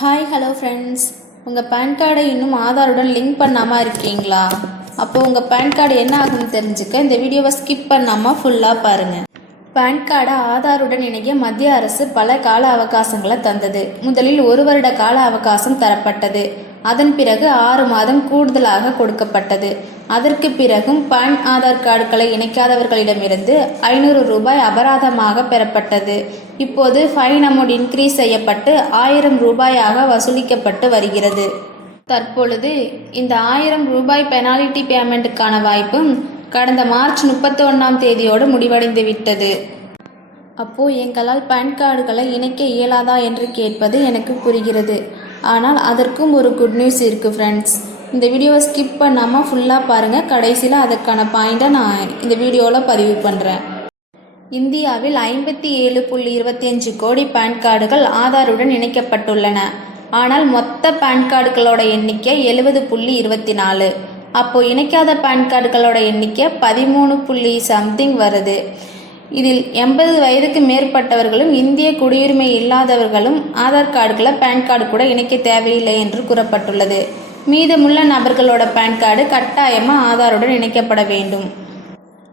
Hi hello friends, உங்கள் pan கார்டை இன்னும் ஆதாருடன் லிங்க் பண்ணாமல் இருக்கீங்களா? அப்போது உங்கள் பேன் கார்டு என்ன ஆகுன்னு தெரிஞ்சுக்க இந்த வீடியோவை ஸ்கிப் பண்ணாமல் ஃபுல்லாக பாருங்கள். பேன் கார்டை ஆதாருடன் இணைய மத்திய அரசு பல கால அவகாசங்களை தந்தது. முதலில் 1 வருட கால அவகாசம் தரப்பட்டது. அதன் பிறகு 6 மாதம் கூடுதலாக கொடுக்கப்பட்டது. அதற்கு பிறகும் பான் ஆதார் கார்டுகளை இணைக்காதவர்களிடமிருந்து 500 ரூபாய் அபராதமாக பெறப்பட்டது. இப்போது ஃபைன் அமௌண்ட் இன்க்ரீஸ் செய்யப்பட்டு 1000 ரூபாயாக வசூலிக்கப்பட்டு வருகிறது. தற்பொழுது இந்த 1000 ரூபாய் பெனால்டி பேமெண்ட்டுக்கான வாய்ப்பும் கடந்த மார்ச் 31ஆம் தேதியோடு முடிவடைந்து விட்டது. அப்போது எங்களால் பேன் கார்டுகளை இணைக்க இயலாதா என்று கேட்பது எனக்கு புரிகிறது. ஆனால் அதற்கும் ஒரு குட் நியூஸ் இருக்குது ஃப்ரெண்ட்ஸ். இந்த வீடியோவை ஸ்கிப் பண்ணாமல் ஃபுல்லாக பாருங்கள். கடைசியில் அதற்கான பாயிண்ட்டை நான் இந்த வீடியோவில் பதிவு பண்ணுறேன். இந்தியாவில் 57.25 கோடி பேன் கார்டுகள் ஆதாருடன் இணைக்கப்பட்டுள்ளன. ஆனால் மொத்த பேன் கார்டுகளோட எண்ணிக்கை 70.24. அப்போது இணைக்காத பேன் கார்டுகளோட எண்ணிக்கை 13 சம்திங் வருது. இதில் 80 வயதுக்கு மேற்பட்டவர்களும் இந்திய குடியுரிமை இல்லாதவர்களும் ஆதார் கார்டுகளை பேன் கார்டு கூட இணைக்க தேவையில்லை என்று கூறப்பட்டுள்ளது. மீதமுள்ள நபர்களோட பேன் கார்டு கட்டாயமாக ஆதாருடன் இணைக்கப்பட வேண்டும்.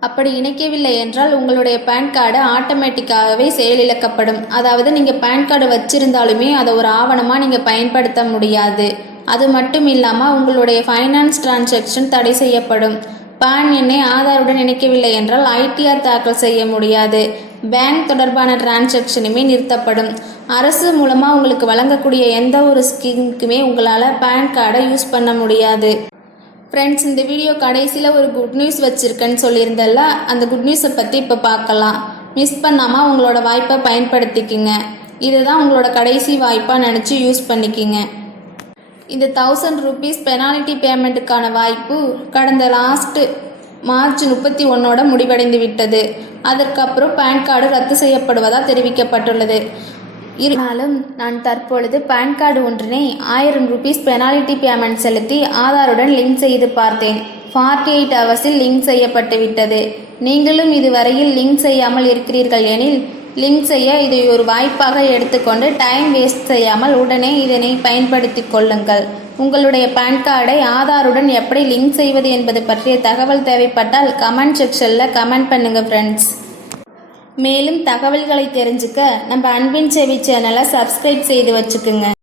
அப்படி இணைக்கவில்லை என்றால் உங்களுடைய பேன் கார்டு ஆட்டோமேட்டிக்காகவே செயலிழக்கப்படும். அதாவது நீங்கள் பேன் கார்டு வச்சிருந்தாலுமே அதை ஒரு ஆவணமாக நீங்கள் பயன்படுத்த முடியாது. அது மட்டும் இல்லாமல் உங்களுடைய ஃபைனான்ஸ் டிரான்சாக்ஷன் தடை செய்யப்படும். பான் எண்ணை ஆதாருடன் இணைக்கவில்லை என்றால் ITR தாக்கல் செய்ய முடியாது. பேங்க் தொடர்பான டிரான்சாக்ஷனுமே நிறுத்தப்படும். அரசு மூலமாக உங்களுக்கு வழங்கக்கூடிய எந்த ஒரு ஸ்கீமுக்குமே உங்களால் பேன் கார்டை யூஸ் பண்ண முடியாது. ஃப்ரெண்ட்ஸ், இந்த வீடியோ கடைசியில் ஒரு குட் நியூஸ் வச்சுருக்கேன்னு சொல்லியிருந்தல, அந்த குட் நியூஸை பற்றி இப்போ பார்க்கலாம். மிஸ் பண்ணாமல் உங்களோட வாய்ப்பை பயன்படுத்திக்கிங்க. இதுதான் உங்களோட கடைசி வாய்ப்பாக நினச்சி யூஸ் பண்ணிக்கிங்க. இந்த 1000 ரூபீஸ் பெனால்டி பேமெண்ட்டுக்கான வாய்ப்பு கடந்த மார்ச் 31ஓட முடிவடைந்து விட்டது. அதற்கப்புறம் பேன் கார்டு ரத்து செய்யப்படுவதாக தெரிவிக்கப்பட்டுள்ளது. இருந்தாலும் நான் தற்பொழுது பேன் கார்டு ஒன்றினை 1000 ரூபீஸ் பெனால்டி பேமெண்ட் செலுத்தி ஆதாருடன் லிங்க் செய்து பார்த்தேன். 48 ஹவர்ஸில் லிங்க் செய்யப்பட்டு விட்டது. நீங்களும் இதுவரையில் லிங்க் செய்யாமல் இருக்கிறீர்கள் எனில் லிங்க் செய்ய இதை ஒரு வாய்ப்பாக எடுத்துக்கொண்டு டைம் வேஸ்ட் செய்யாமல் உடனே இதனை பயன்படுத்தி கொள்ளுங்கள். உங்களுடைய பேன் கார்டை ஆதாருடன் எப்படி லிங்க் செய்வது என்பது பற்றிய தகவல் தேவைப்பட்டால் கமெண்ட் செக்ஷனில் கமெண்ட் பண்ணுங்க ஃப்ரெண்ட்ஸ். மேலும் தகவல்களை தெரிஞ்சுக்க நம்ம அன்பின் செவி சேனலை சப்ஸ்கிரைப் செய்து வச்சுக்குங்க.